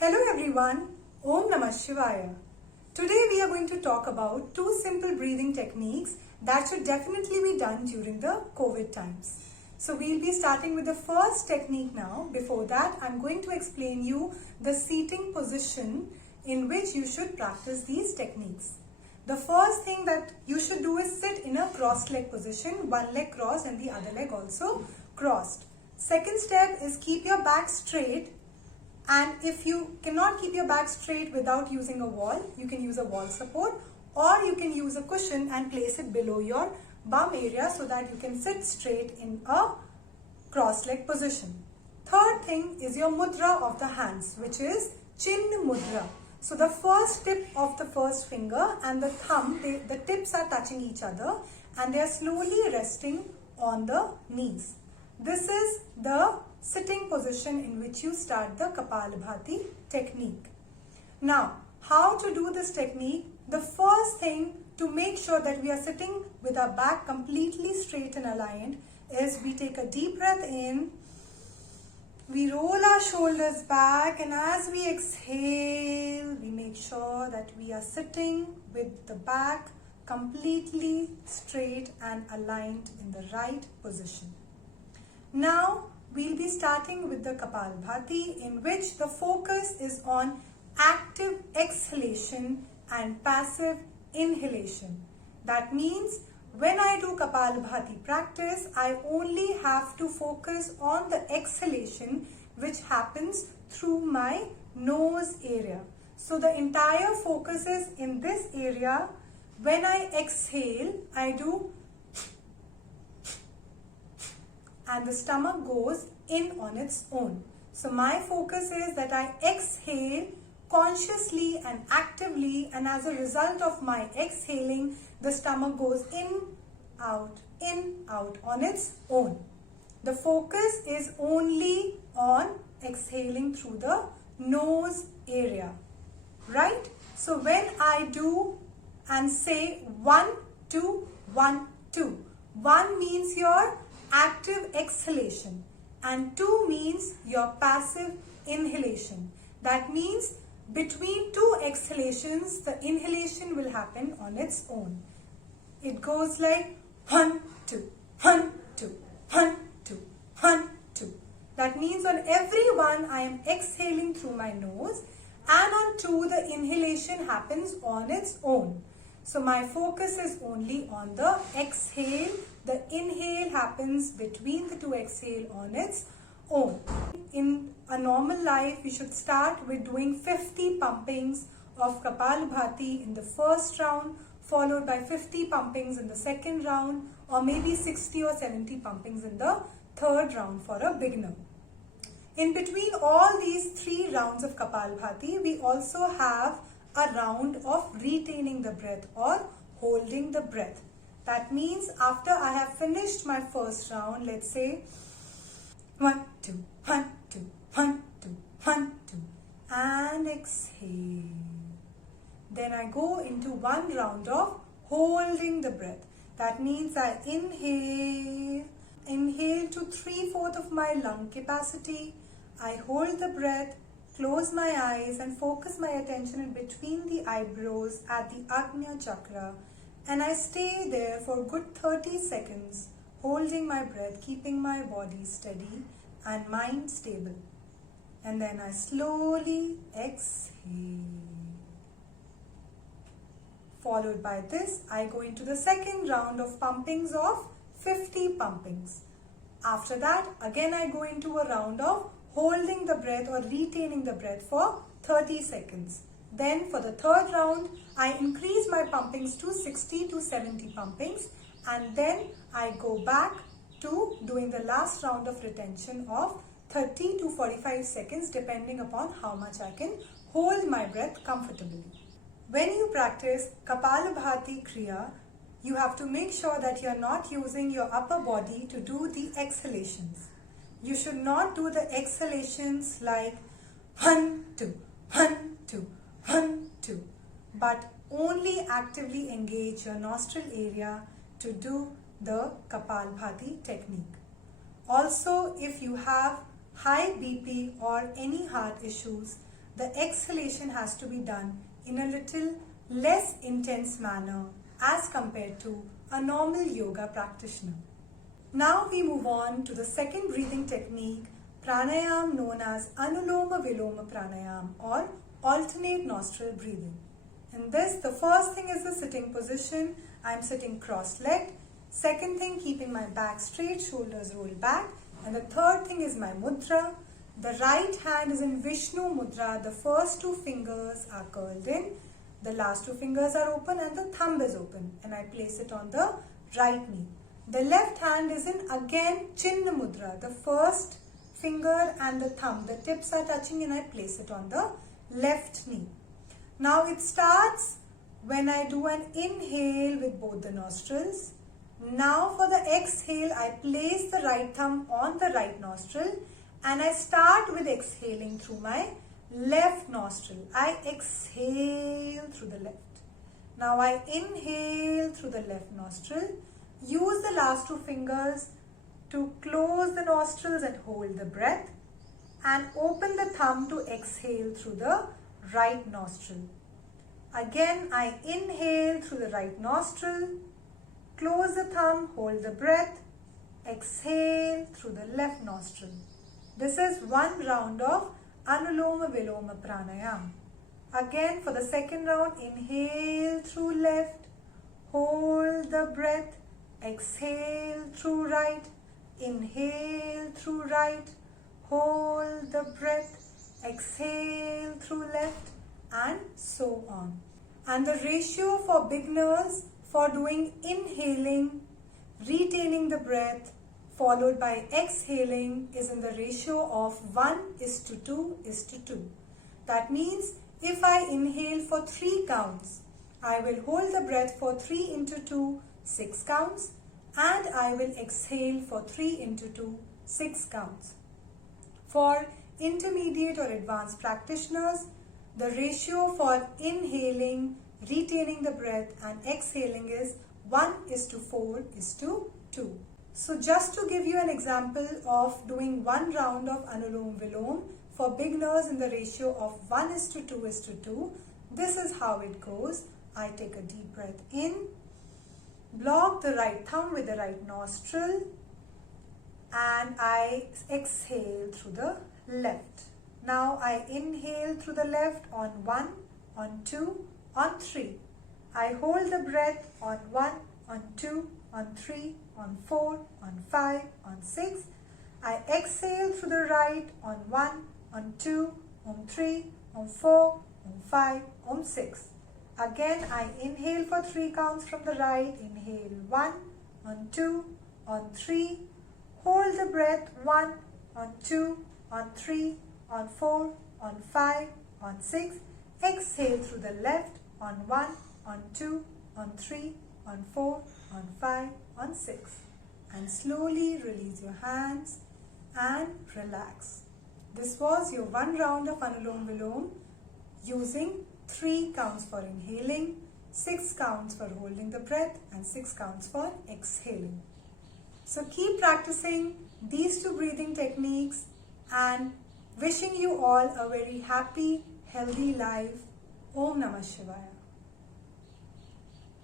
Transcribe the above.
Hello everyone, Om Namah Shivaya. Today we are going to talk about two simple breathing techniques that should definitely be done during the COVID times. So we'll be starting with the first technique now. Before that, I'm going to explain you the seating position in which you should practice these techniques. The first thing that you should do is sit in a crossed leg position, one leg crossed and the other leg also crossed. Second step is keep your back straight. And if you cannot keep your back straight without using a wall, you can use a wall support or you can use a cushion and place it below your bum area so that you can sit straight in a cross-leg position. Third thing is your mudra of the hands, which is chin mudra. So the first tip of the first finger and the thumb, the tips are touching each other and they are slowly resting on the knees. This is the sitting position in which you start the Kapalabhati technique. Now, how to do this technique? The first thing to make sure that we are sitting with our back completely straight and aligned is we take a deep breath in, we roll our shoulders back, and as we exhale, we make sure that we are sitting with the back completely straight and aligned in the right position. Now, we'll be starting with the Kapalabhati, in which the focus is on active exhalation and passive inhalation. That means when I do Kapalabhati practice, I only have to focus on the exhalation which happens through my nose area. So the entire focus is in this area. When I exhale, I do and the stomach goes in on its own. So my focus is that I exhale consciously and actively, and as a result of my exhaling, the stomach goes in, out on its own. The focus is only on exhaling through the nose area, right? So when I do and say 1, 2, 1, 2, 1 means your active exhalation and 2 means your passive inhalation. That means between two exhalations, the inhalation will happen on its own. It goes like 1, 2, 1, 2, 1, 2, 1, 2. That means on every one I am exhaling through my nose, and on 2 the inhalation happens on its own. So my focus is only on the exhale. The inhale happens between the two exhale on its own. In a normal life, we should start with doing 50 pumpings of Kapalabhati in the first round, followed by 50 pumpings in the second round, or maybe 60 or 70 pumpings in the third round for a beginner. In between all these 3 rounds of Kapalabhati, we also have a round of retaining the breath or holding the breath. That means after I have finished my first round, let's say 1, 2, 1, 2, 1, 2, 1, 2, and exhale. Then I go into one round of holding the breath. That means I inhale to 3/4 of my lung capacity. I hold the breath, close my eyes and focus my attention in between the eyebrows at the Ajna chakra, and I stay there for a good 30 seconds, holding my breath, keeping my body steady and mind stable. And then I slowly exhale. Followed by this, I go into the second round of pumpings of 50 pumpings. After that, again I go into a round of holding the breath or retaining the breath for 30 seconds. Then for the third round, I increase my pumpings to 60 to 70 pumpings, and then I go back to doing the last round of retention of 30 to 45 seconds depending upon how much I can hold my breath comfortably. When you practice Kapalabhati Kriya, you have to make sure that you are not using your upper body to do the exhalations. You should not do the exhalations like 1, 2, 1, 2, 1, 2, but only actively engage your nostril area to do the Kapalabhati technique. Also, if you have high BP or any heart issues, the exhalation has to be done in a little less intense manner as compared to a normal yoga practitioner. Now we move on to the second breathing technique, pranayam, known as Anuloma Viloma Pranayam or alternate nostril breathing. In this, the first thing is the sitting position. I am sitting cross-legged. Second thing, keeping my back straight, shoulders rolled back. And the third thing is my mudra. The right hand is in Vishnu Mudra. The first two fingers are curled in. The last two fingers are open and the thumb is open. And I place it on the right knee. The left hand is in again Chinna Mudra. The first finger and the thumb, the tips are touching, and I place it on the left knee. Now it starts when I do an inhale with both the nostrils. Now for the exhale, I place the right thumb on the right nostril and I start with exhaling through my left nostril. I exhale through the left. Now I inhale through the left nostril. Use the last two fingers to close the nostrils and hold the breath, and open the thumb to exhale through the right nostril. Again, I inhale through the right nostril, close the thumb, hold the breath, exhale through the left nostril. This is one round of Anuloma Viloma Pranayam. Again, for the second round, inhale through left, hold the breath, exhale through right, inhale through right, hold the breath, exhale through left, and so on. And the ratio for beginners for doing inhaling, retaining the breath, followed by exhaling is in the ratio of 1:2:2. That means if I inhale for 3 counts, I will hold the breath for 3 into 2, 6 counts, and I will exhale for 3 into 2, 6 counts. For intermediate or advanced practitioners, the ratio for inhaling, retaining the breath and exhaling is 1:4:2. So just to give you an example of doing one round of Anulom Vilom for beginners in the ratio of 1:2:2, this is how it goes. I take a deep breath in, block the right thumb with the right nostril, and I exhale through the left. Now I inhale through the left on 1, on 2, on 3. I hold the breath on 1, on 2, on 3, on 4, on 5, on 6. I exhale through the right on 1, on 2, on 3, on 4, on 5, on 6. Again, I inhale for 3 counts from the right. Inhale 1, on 2, on 3. Hold the breath 1, on 2, on 3, on 4, on 5, on 6. Exhale through the left on 1, on 2, on 3, on 4, on 5, on 6. And slowly release your hands and relax. This was your one round of Anulom Vilom using 3 counts for inhaling, 6 counts for holding the breath, and 6 counts for exhaling. So keep practicing these 2 breathing techniques, and wishing you all a very happy, healthy life. Om Namah Shivaya.